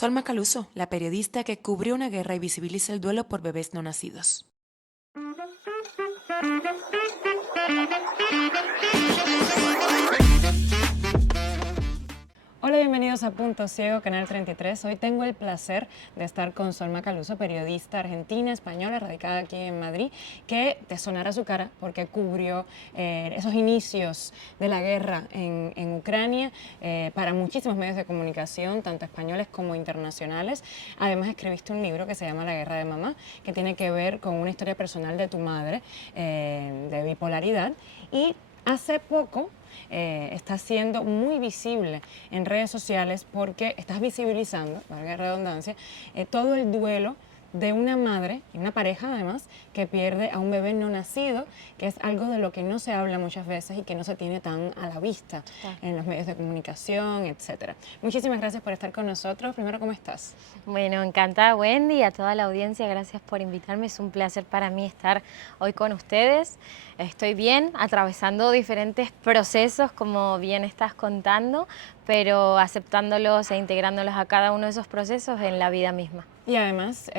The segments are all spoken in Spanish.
Sol Macaluso, la periodista que cubrió una guerra y visibiliza el duelo por bebés no nacidos. Hola, bienvenidos a Punto Ciego, Canal 33. Hoy tengo el placer de estar con Sol Macaluso, periodista argentina, española, radicada aquí en Madrid, que te sonará su cara porque cubrió esos inicios de la guerra en Ucrania para muchísimos medios de comunicación, tanto españoles como internacionales. Además, escribiste un libro que se llama La Guerra de Mamá, que tiene que ver con una historia personal de tu madre, de bipolaridad. Y hace poco está siendo muy visible en redes sociales porque estás visibilizando, valga la redundancia, todo el duelo de una madre y una pareja además que pierde a un bebé no nacido, que es algo de lo que no se habla muchas veces y que no se tiene tan a la vista en los medios de comunicación, etcétera. Muchísimas gracias por estar con nosotros. Primero, ¿cómo estás? Bueno, encantada Wendy, y a toda la audiencia, gracias por invitarme. Es un placer para mí estar hoy con ustedes. Estoy bien, atravesando diferentes procesos, como bien estás contando, pero aceptándolos e integrándolos a cada uno de esos procesos en la vida misma. Y además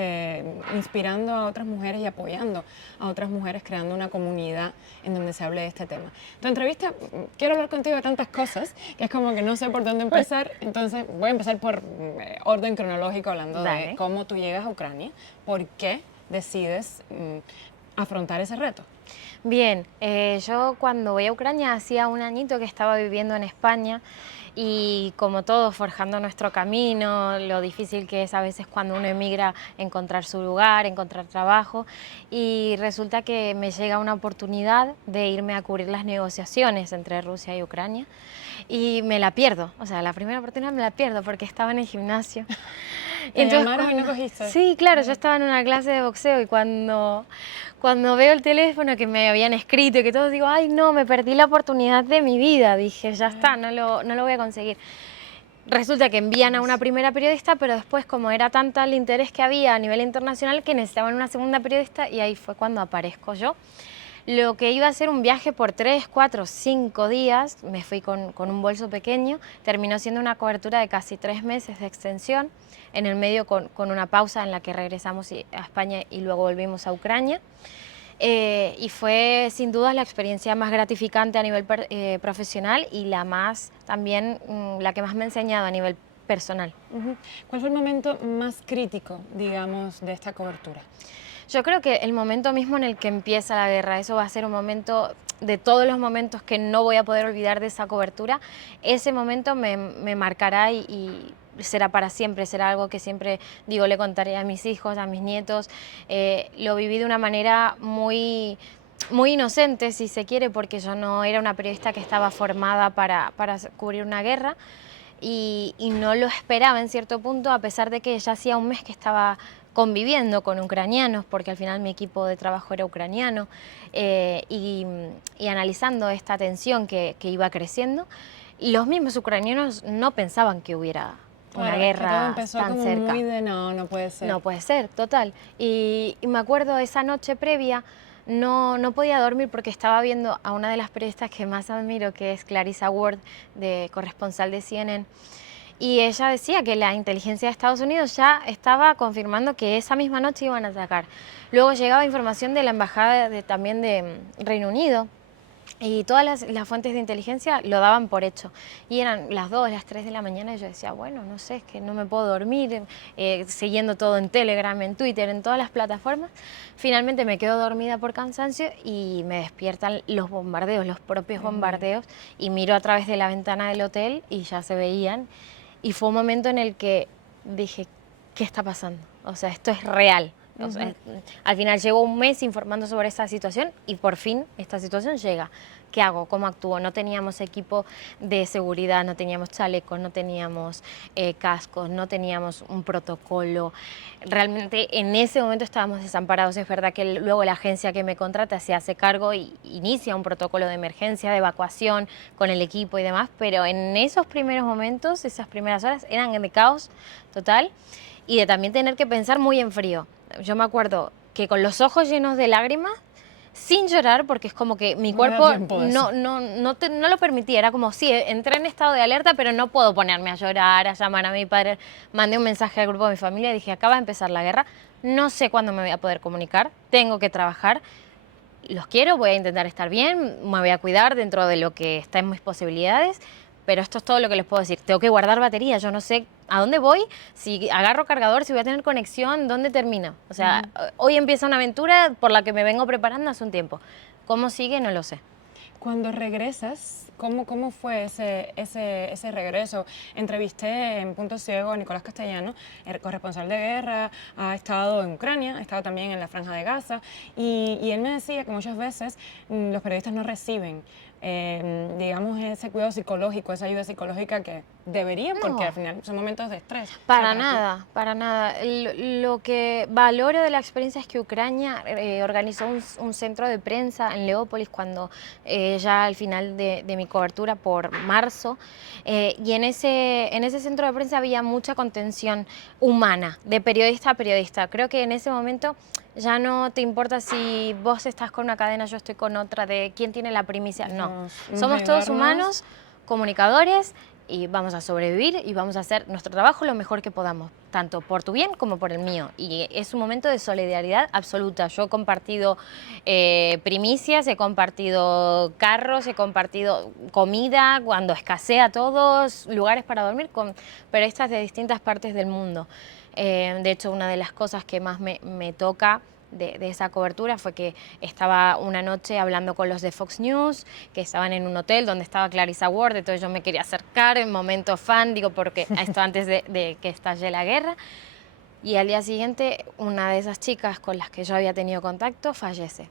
inspirando a otras mujeres y apoyando a otras mujeres, creando una comunidad en donde se hable de este tema. Tu entrevista, quiero hablar contigo de tantas cosas, que es como que no sé por dónde empezar, entonces voy a empezar por orden cronológico, hablando de Dale. cómo tú llegas a Ucrania, por qué decides afrontar ese reto. Bien, yo cuando voy a Ucrania hacía un añito que estaba viviendo en España y como todos forjando nuestro camino, lo difícil que es a veces cuando uno emigra encontrar su lugar, encontrar trabajo, y resulta que me llega una oportunidad de irme a cubrir las negociaciones entre Rusia y Ucrania y me la pierdo, o sea, la primera oportunidad me la pierdo porque estaba en el gimnasio. Te Entonces, llamaron y no cogiste. sí, claro, yo estaba en una clase de boxeo y cuando veo el teléfono que me habían escrito y que todo, digo, ay no, me perdí la oportunidad de mi vida, dije, ya está, no lo voy a conseguir. Resulta que envían a una primera periodista, pero después, como era tanta el interés que había a nivel internacional, que necesitaban una segunda periodista, y ahí fue cuando aparezco yo. Lo que iba a ser un viaje por 3, 4, 5 días, me fui con un bolso pequeño, terminó siendo una cobertura de casi 3 meses de extensión, en el medio con una pausa en la que regresamos a España y luego volvimos a Ucrania. Y fue sin duda la experiencia más gratificante a nivel profesional y la más también la que más me ha enseñado a nivel personal. ¿Cuál fue el momento más crítico, digamos, de esta cobertura? Yo creo que el momento mismo en el que empieza la guerra, eso va a ser un momento de todos los momentos que no voy a poder olvidar de esa cobertura. Ese momento me marcará y será para siempre, será algo que siempre digo, le contaré a mis hijos, a mis nietos. Lo viví de una manera muy inocente, si se quiere, porque yo no era una periodista que estaba formada para cubrir una guerra. Y no lo esperaba en cierto punto, a pesar de que ya hacía un mes que estaba conviviendo con ucranianos, porque al final mi equipo de trabajo era ucraniano, y analizando esta tensión que iba creciendo, los mismos ucranianos no pensaban que hubiera una Claro, es que todo guerra empezó tan como cerca. muy de no puede ser. No puede ser, total. Y me acuerdo esa noche previa, no podía dormir porque estaba viendo a una de las periodistas que más admiro, que es Clarissa Ward, de corresponsal de CNN. Y ella decía que la inteligencia de Estados Unidos ya estaba confirmando que esa misma noche iban a atacar. Luego llegaba información de la embajada también de Reino Unido, y todas las fuentes de inteligencia lo daban por hecho. Y eran las 2, las 3 de la mañana y yo decía, bueno, no sé, es que no me puedo dormir, siguiendo todo en Telegram, en Twitter, en todas las plataformas. Finalmente me quedo dormida por cansancio y me despiertan los bombardeos, los propios bombardeos, y miro a través de la ventana del hotel y ya se veían. Y fue un momento en el que dije, ¿qué está pasando? O sea, esto es real. O sea, al final llevo un mes informando sobre esta situación y por fin esta situación llega. ¿Qué hago? ¿Cómo actúo? No teníamos equipo de seguridad, no teníamos chalecos, no teníamos cascos, no teníamos un protocolo. Realmente en ese momento estábamos desamparados. Es verdad que luego la agencia que me contrata se hace cargo y inicia un protocolo de emergencia, de evacuación con el equipo y demás, pero en esos primeros momentos, esas primeras horas, eran de caos total y de también tener que pensar muy en frío. Yo me acuerdo que con los ojos llenos de lágrimas sin llorar, porque es como que mi No me da cuerpo tiempo de eso. no lo permitía. Era como, sí, entré en estado de alerta, pero no puedo ponerme a llorar, a llamar a mi padre. Mandé un mensaje al grupo de mi familia y dije, acaba de empezar la guerra, no sé cuándo me voy a poder comunicar, tengo que trabajar, los quiero, voy a intentar estar bien, me voy a cuidar dentro de lo que está en mis posibilidades, pero esto es todo lo que les puedo decir. Tengo que guardar batería, yo no sé a dónde voy, si agarro cargador, si voy a tener conexión, dónde termina. O sea, hoy empieza una aventura por la que me vengo preparando hace un tiempo. ¿Cómo sigue? No lo sé. Cuando regresas, ¿cómo fue ese regreso? Entrevisté en Punto Ciego a Nicolás Castellano, el corresponsal de guerra, ha estado en Ucrania, ha estado también en la Franja de Gaza, y él me decía que muchas veces los periodistas no reciben, digamos, ese cuidado psicológico, esa ayuda psicológica que deberían, porque No. al final son momentos de estrés. O sea, Para ti. nada, para nada. Lo que valoro de la experiencia es que Ucrania organizó un centro de prensa en Leópolis cuando ya al final de mi cobertura por marzo, y en ese centro de prensa había mucha contención humana, de periodista a periodista. Creo que en ese momento ya no te importa si vos estás con una cadena, yo estoy con otra, de quién tiene la primicia. No, Vamos somos a todos ayudarnos. humanos, comunicadores, y vamos a sobrevivir y vamos a hacer nuestro trabajo lo mejor que podamos, tanto por tu bien como por el mío. Y es un momento de solidaridad absoluta. Yo he compartido primicias, he compartido carros, he compartido comida, cuando escasea todos, lugares para dormir, con periodistas de distintas partes del mundo. De hecho, una de las cosas que más me toca de esa cobertura fue que estaba una noche hablando con los de Fox News, que estaban en un hotel donde estaba Clarissa Ward, entonces yo me quería acercar en momento fan, digo, porque esto antes de que estalle la guerra, y al día siguiente una de esas chicas con las que yo había tenido contacto fallece,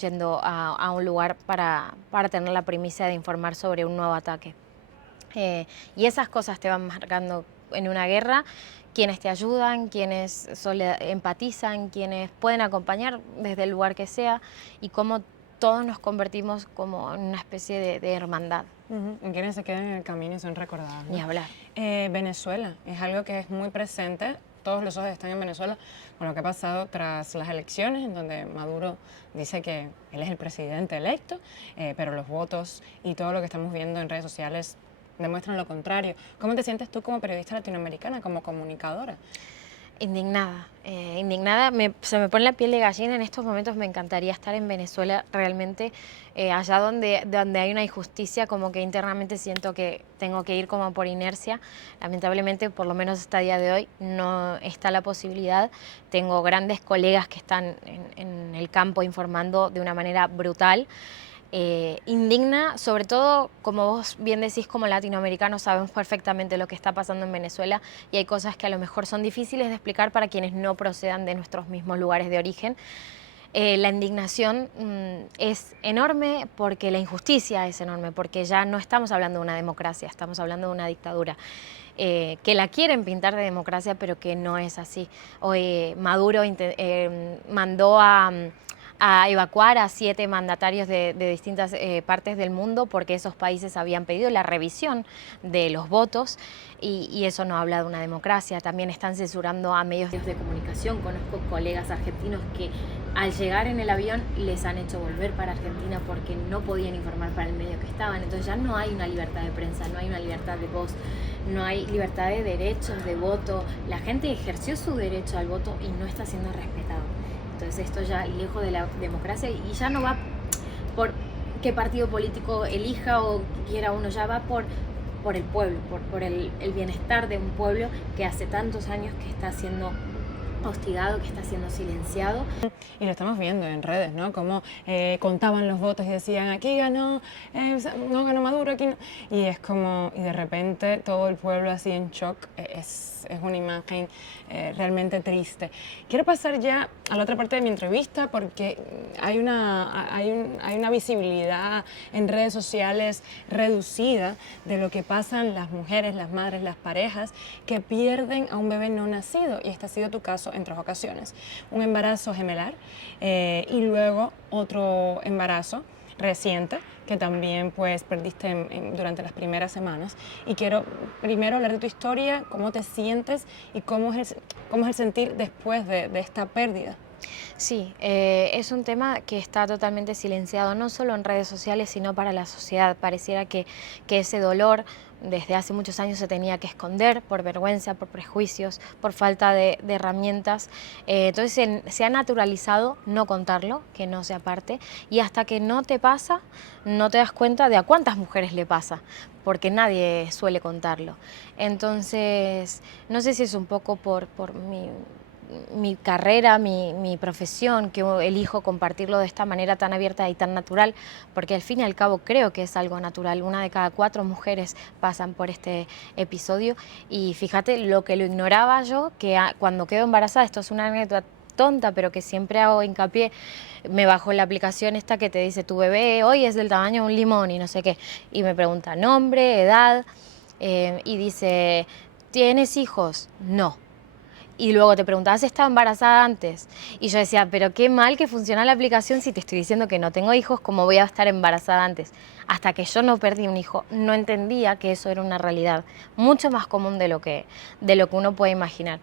yendo a un lugar para tener la primicia de informar sobre un nuevo ataque. Y esas cosas te van marcando en una guerra, quienes te ayudan, quienes empatizan, quienes pueden acompañar desde el lugar que sea, y cómo todos nos convertimos como en una especie de hermandad. En quienes se quedan en el camino y son recordados, ¿no? Ni hablar. Venezuela es algo que es muy presente, todos los ojos están en Venezuela con lo que ha pasado tras las elecciones, en donde Maduro dice que él es el presidente electo, pero los votos y todo lo que estamos viendo en redes sociales demuestran lo contrario. ¿Cómo te sientes tú como periodista latinoamericana, como comunicadora? Indignada, indignada, se me pone la piel de gallina. En estos momentos me encantaría estar en Venezuela realmente, allá donde hay una injusticia, como que internamente siento que tengo que ir como por inercia. Lamentablemente, por lo menos hasta el día de hoy, no está la posibilidad. Tengo grandes colegas que están en el campo informando de una manera brutal. Indigna, sobre todo, como vos bien decís, como latinoamericanos sabemos perfectamente lo que está pasando en Venezuela, y hay cosas que a lo mejor son difíciles de explicar para quienes no procedan de nuestros mismos lugares de origen. La indignación es enorme porque la injusticia es enorme, porque ya no estamos hablando de una democracia, estamos hablando de una dictadura. Que la quieren pintar de democracia, pero que no es así. Hoy Maduro mandó a evacuar a 7 mandatarios de distintas partes del mundo porque esos países habían pedido la revisión de los votos, y eso no habla de una democracia. También están censurando a medios de comunicación. Conozco colegas argentinos que al llegar en el avión les han hecho volver para Argentina porque no podían informar para el medio que estaban. Entonces ya no hay una libertad de prensa, no hay una libertad de voz, no hay libertad de derechos, de voto. La gente ejerció su derecho al voto y no está siendo respetado. Entonces esto ya lejos de la democracia, y ya no va por qué partido político elija o quiera uno, ya va por el pueblo, por el bienestar de un pueblo que hace tantos años que está siendo hostigado, que está siendo silenciado. Y lo estamos viendo en redes, ¿no? Como contaban los votos y decían, aquí ganó, no ganó Maduro, aquí no. Y es como, y de repente todo el pueblo así en shock. Es una imagen realmente triste. Quiero pasar ya a la otra parte de mi entrevista porque hay una visibilidad en redes sociales reducida de lo que pasan las mujeres, las madres, las parejas que pierden a un bebé no nacido, y este ha sido tu caso en 3 ocasiones. Un embarazo gemelar y luego otro embarazo reciente que también pues perdiste durante las primeras semanas. Y quiero primero hablar de tu historia, cómo te sientes y cómo es el sentir después de esta pérdida. Sí, es un tema que está totalmente silenciado, no solo en redes sociales, sino para la sociedad. Pareciera que ese dolor desde hace muchos años se tenía que esconder por vergüenza, por prejuicios, por falta de herramientas. Entonces se ha naturalizado no contarlo, que no sea parte, y hasta que no te pasa, no te das cuenta de a cuántas mujeres le pasa, porque nadie suele contarlo. Entonces, no sé si es un poco por mi carrera, mi profesión, que elijo compartirlo de esta manera tan abierta y tan natural, porque al fin y al cabo creo que es algo natural. 1 de cada 4 mujeres pasan por este episodio y fíjate lo que lo ignoraba yo, que cuando quedo embarazada, esto es una anécdota tonta, pero que siempre hago hincapié, me bajo la aplicación esta que te dice tu bebé hoy es del tamaño de un limón y no sé qué, y me pregunta nombre, edad, y dice, ¿tienes hijos? No. Y luego te preguntabas si estaba embarazada antes. Y yo decía, pero qué mal que funciona la aplicación si te estoy diciendo que no tengo hijos, ¿cómo voy a estar embarazada antes? Hasta que yo no perdí un hijo, no entendía que eso era una realidad mucho más común de lo que uno puede imaginar.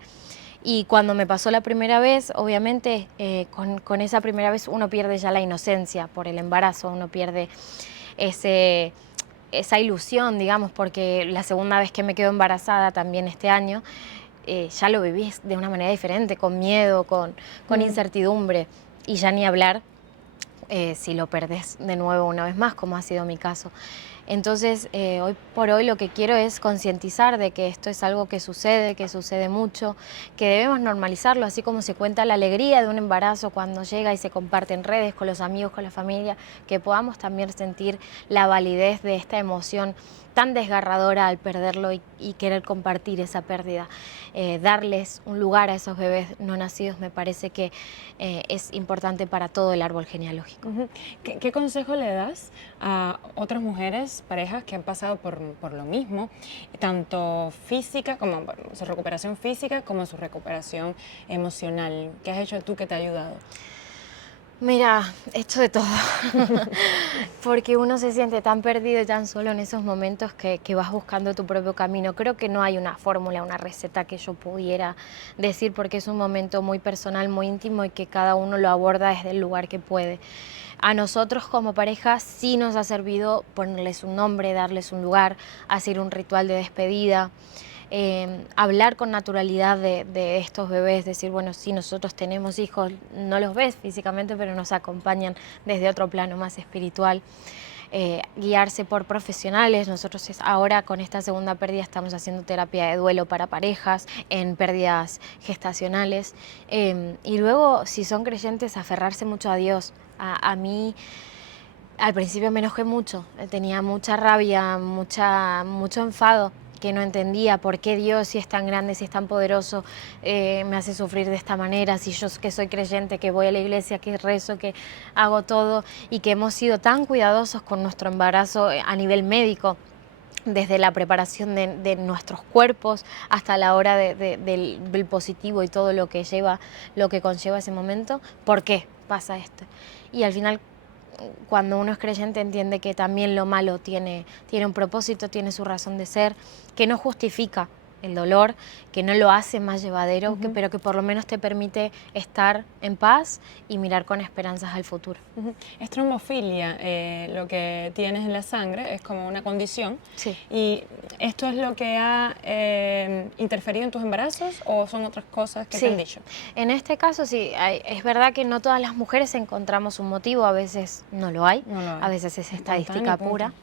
Y cuando me pasó la primera vez, obviamente, con esa primera vez uno pierde ya la inocencia por el embarazo, uno pierde esa ilusión, digamos, porque la segunda vez que me quedo embarazada también este año, ya lo viví de una manera diferente, con miedo, con incertidumbre, y ya ni hablar si lo perdés de nuevo una vez más, como ha sido mi caso. Entonces, hoy por hoy lo que quiero es concientizar de que esto es algo que sucede mucho, que debemos normalizarlo, así como se cuenta la alegría de un embarazo cuando llega y se comparte en redes con los amigos, con la familia, que podamos también sentir la validez de esta emoción tan desgarradora al perderlo y querer compartir esa pérdida. Darles un lugar a esos bebés no nacidos me parece que es importante para todo el árbol genealógico. ¿Qué consejo le das a otras mujeres, parejas que han pasado por lo mismo, tanto física como bueno, su recuperación física como su recuperación emocional? ¿Qué has hecho tú que te ha ayudado? Mira, he hecho de todo, porque uno se siente tan perdido y tan solo en esos momentos que vas buscando tu propio camino. Creo que no hay una fórmula, una receta que yo pudiera decir, porque es un momento muy personal, muy íntimo y que cada uno lo aborda desde el lugar que puede. A nosotros como pareja sí nos ha servido ponerles un nombre, darles un lugar, hacer un ritual de despedida. Hablar con naturalidad de estos bebés, decir, bueno, sí, nosotros tenemos hijos, no los ves físicamente, pero nos acompañan desde otro plano más espiritual. Guiarse por profesionales. Nosotros ahora con esta segunda pérdida estamos haciendo terapia de duelo para parejas en pérdidas gestacionales. Y luego, si son creyentes, aferrarse mucho a Dios. A mí al principio me enojé mucho, tenía mucha rabia, mucho enfado, que no entendía por qué Dios, si es tan grande, si es tan poderoso, me hace sufrir de esta manera, si yo que soy creyente, que voy a la iglesia, que rezo, que hago todo, y que hemos sido tan cuidadosos con nuestro embarazo a nivel médico, desde la preparación de nuestros cuerpos hasta la hora del positivo y todo lo que conlleva ese momento. ¿Por qué pasa esto? Y al final, cuando uno es creyente, entiende que también lo malo tiene un propósito, tiene su razón de ser, que no justifica el dolor, que no lo hace más llevadero, pero que por lo menos te permite estar en paz y mirar con esperanzas al futuro. Es trombofilia, lo que tienes en la sangre, es como una condición. Sí. ¿Y esto es lo que ha interferido en tus embarazos o son otras cosas que Sí. te han dicho? En este caso sí, es verdad que no todas las mujeres encontramos un motivo, a veces no lo hay, a veces es estadística pura.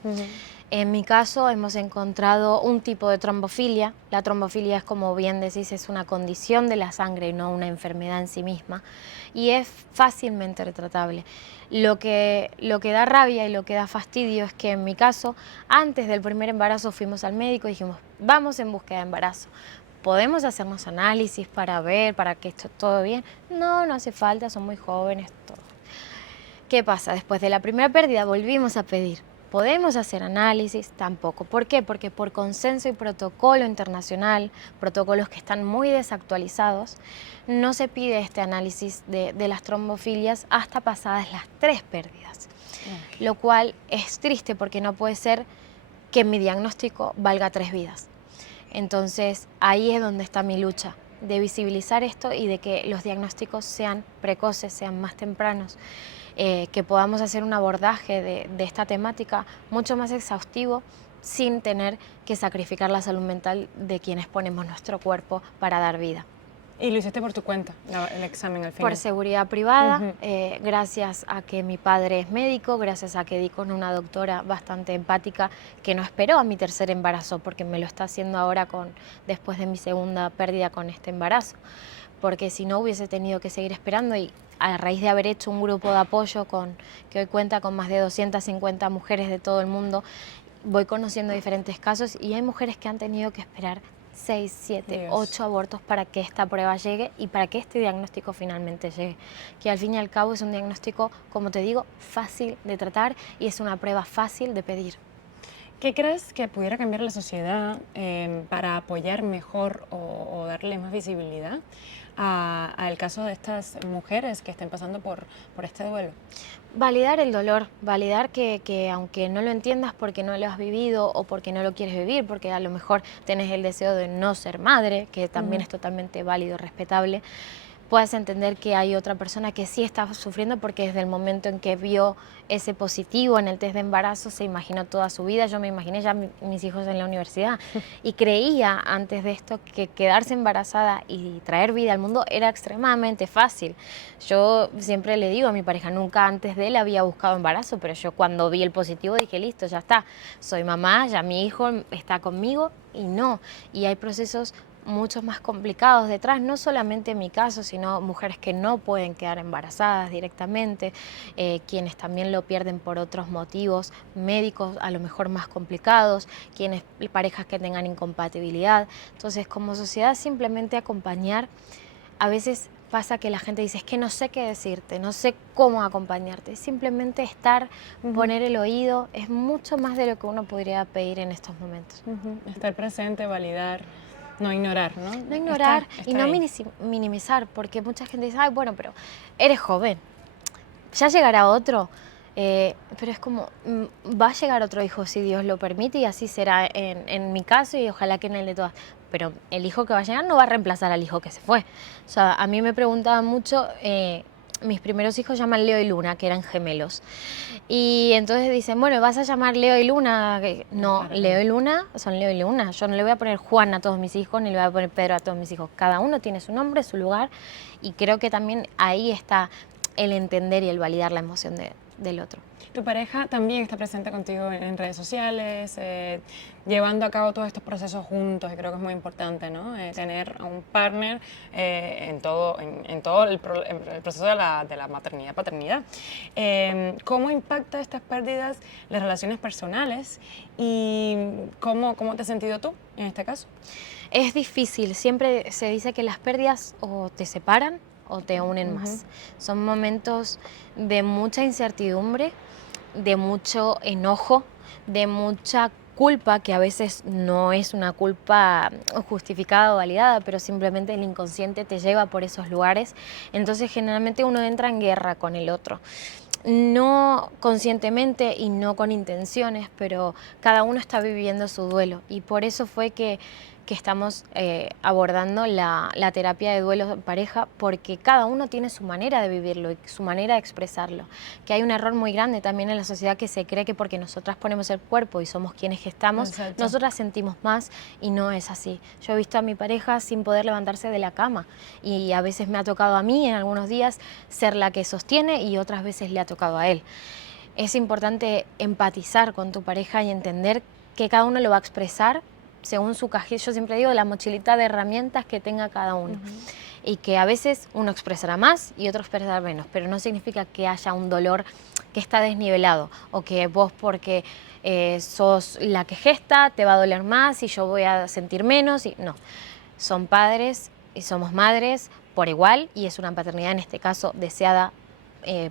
En mi caso hemos encontrado un tipo de trombofilia. La trombofilia es, como bien decís, es una condición de la sangre y no una enfermedad en sí misma. Y es fácilmente retratable. Lo que da rabia y lo que da fastidio es que en mi caso, antes del primer embarazo fuimos al médico y dijimos, vamos en búsqueda de embarazo. ¿Podemos hacernos análisis para ver, para que esté todo bien? No, no hace falta, son muy jóvenes, todo. ¿Qué pasa? Después de la primera pérdida volvimos a pedir. ¿Podemos hacer análisis? Tampoco. ¿Por qué? Porque por consenso y protocolo internacional, protocolos que están muy desactualizados, no se pide este análisis de las trombofilias hasta pasadas las 3 pérdidas. Lo cual es triste porque no puede ser que mi diagnóstico valga 3 vidas. Entonces ahí es donde está mi lucha. de visibilizar esto y de que los diagnósticos sean precoces, sean más tempranos, que podamos hacer un abordaje de esta temática mucho más exhaustivo sin tener que sacrificar la salud mental de quienes ponemos nuestro cuerpo para dar vida. Y lo hiciste por tu cuenta, el examen al final. Por seguridad privada, Ujú. gracias a que mi padre es médico, gracias a que di con una doctora bastante empática que no esperó a mi tercer embarazo, porque me lo está haciendo ahora después de mi segunda pérdida con este embarazo, porque si no hubiese tenido que seguir esperando y a raíz de haber hecho un grupo de apoyo que hoy cuenta con más de 250 mujeres de todo el mundo, voy conociendo diferentes casos y hay mujeres que han tenido que esperar 6, 7, Dios. 8 abortos para que esta prueba llegue y para que este diagnóstico finalmente llegue. Que al fin y al cabo es un diagnóstico, como te digo, fácil de tratar y es una prueba fácil de pedir. ¿Qué crees que pudiera cambiar la sociedad para apoyar mejor o darle más visibilidad al caso de estas mujeres que estén pasando por este duelo? Validar el dolor, validar que aunque no lo entiendas porque no lo has vivido o porque no lo quieres vivir, porque a lo mejor tenés el deseo de no ser madre, que también es totalmente válido, respetable, puedas entender que hay otra persona que sí está sufriendo porque desde el momento en que vio ese positivo en el test de embarazo se imaginó toda su vida. Yo me imaginé ya mis hijos en la universidad y creía antes de esto que quedarse embarazada y traer vida al mundo era extremadamente fácil. Yo siempre le digo a mi pareja, nunca antes de él había buscado embarazo, pero yo cuando vi el positivo dije, listo, ya está, soy mamá, ya mi hijo está conmigo y no. Y hay procesos mucho más complicados detrás, no solamente en mi caso, sino mujeres que no pueden quedar embarazadas directamente, quienes también lo pierden por otros motivos médicos, a lo mejor más complicados, parejas que tengan incompatibilidad. Entonces, como sociedad, simplemente acompañar. A veces pasa que la gente dice, es que no sé qué decirte, no sé cómo acompañarte. Simplemente estar, poner el oído, es mucho más de lo que uno podría pedir en estos momentos. Estar presente, validar. No ignorar, ¿no? No ignorar y no ahí. minimizar, porque mucha gente dice, ay, bueno, pero eres joven, ya llegará otro, pero es como, va a llegar otro hijo si Dios lo permite y así será en mi caso y ojalá que en el de todas. Pero el hijo que va a llegar no va a reemplazar al hijo que se fue. O sea, a mí me preguntaban mucho, mis primeros hijos llaman Leo y Luna, que eran gemelos. Y entonces dicen, bueno, ¿vas a llamar Leo y Luna? No, Claro. Leo y Luna son Leo y Luna. Yo no le voy a poner Juan a todos mis hijos, ni le voy a poner Pedro a todos mis hijos. Cada uno tiene su nombre, su lugar, y creo que también ahí está el entender y el validar la emoción del otro. Tu pareja también está presente contigo en redes sociales, llevando a cabo todos estos procesos juntos, y creo que es muy importante, ¿no? Tener a un partner en todo el proceso de la maternidad, paternidad. ¿Cómo impacta estas pérdidas las relaciones personales y cómo te has sentido tú en este caso? Es difícil, siempre se dice que las pérdidas o te separan o te unen más. Son momentos de mucha incertidumbre, de mucho enojo, de mucha culpa, que a veces no es una culpa justificada o validada, pero simplemente el inconsciente te lleva por esos lugares. Entonces generalmente uno entra en guerra con el otro. No conscientemente y no con intenciones, pero cada uno está viviendo su duelo y por eso fue que estamos abordando la terapia de duelo en pareja, porque cada uno tiene su manera de vivirlo y su manera de expresarlo. Que hay un error muy grande también en la sociedad que se cree que porque nosotras ponemos el cuerpo y somos quienes gestamos, Exacto. nosotras sentimos más y no es así. Yo he visto a mi pareja sin poder levantarse de la cama y a veces me ha tocado a mí en algunos días ser la que sostiene y otras veces le ha tocado a él. Es importante empatizar con tu pareja y entender que cada uno lo va a expresar según su cajita. Yo siempre digo la mochilita de herramientas que tenga cada uno. Y que a veces uno expresará más y otro expresará menos, pero no significa que haya un dolor que está desnivelado o que vos porque sos la que gesta te va a doler más y yo voy a sentir menos. No, son padres y somos madres por igual y es una paternidad en este caso deseada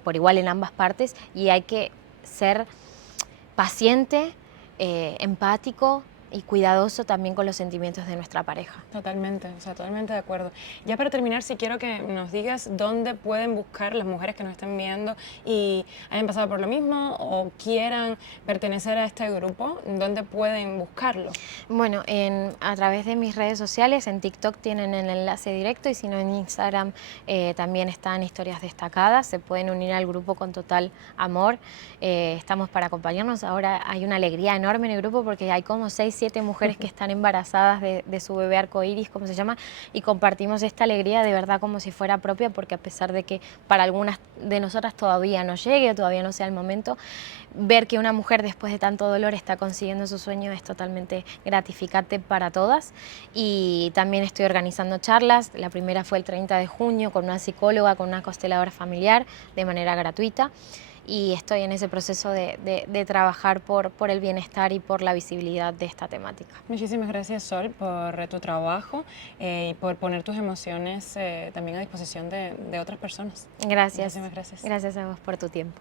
por igual en ambas partes y hay que ser paciente, empático, y cuidadoso también con los sentimientos de nuestra pareja. Totalmente, o sea, totalmente de acuerdo. Ya para terminar, si quiero que nos digas dónde pueden buscar las mujeres que nos estén viendo y hayan pasado por lo mismo o quieran pertenecer a este grupo, ¿dónde pueden buscarlo? Bueno, a través de mis redes sociales, en TikTok tienen el enlace directo y si no en Instagram también están historias destacadas, se pueden unir al grupo con total amor, estamos para acompañarnos. Ahora hay una alegría enorme en el grupo porque hay como 6-7 mujeres que están embarazadas de su bebé arcoíris, como se llama, y compartimos esta alegría de verdad como si fuera propia, porque a pesar de que para algunas de nosotras todavía no llegue, todavía no sea el momento, ver que una mujer después de tanto dolor está consiguiendo su sueño es totalmente gratificante para todas. Y también estoy organizando charlas, la primera fue el 30 de junio con una psicóloga, con una consteladora familiar de manera gratuita. Y estoy en ese proceso de trabajar por el bienestar y por la visibilidad de esta temática. Muchísimas gracias, Sol, por tu trabajo y por poner tus emociones también a disposición de otras personas. Gracias. Muchísimas gracias. Gracias a vos por tu tiempo.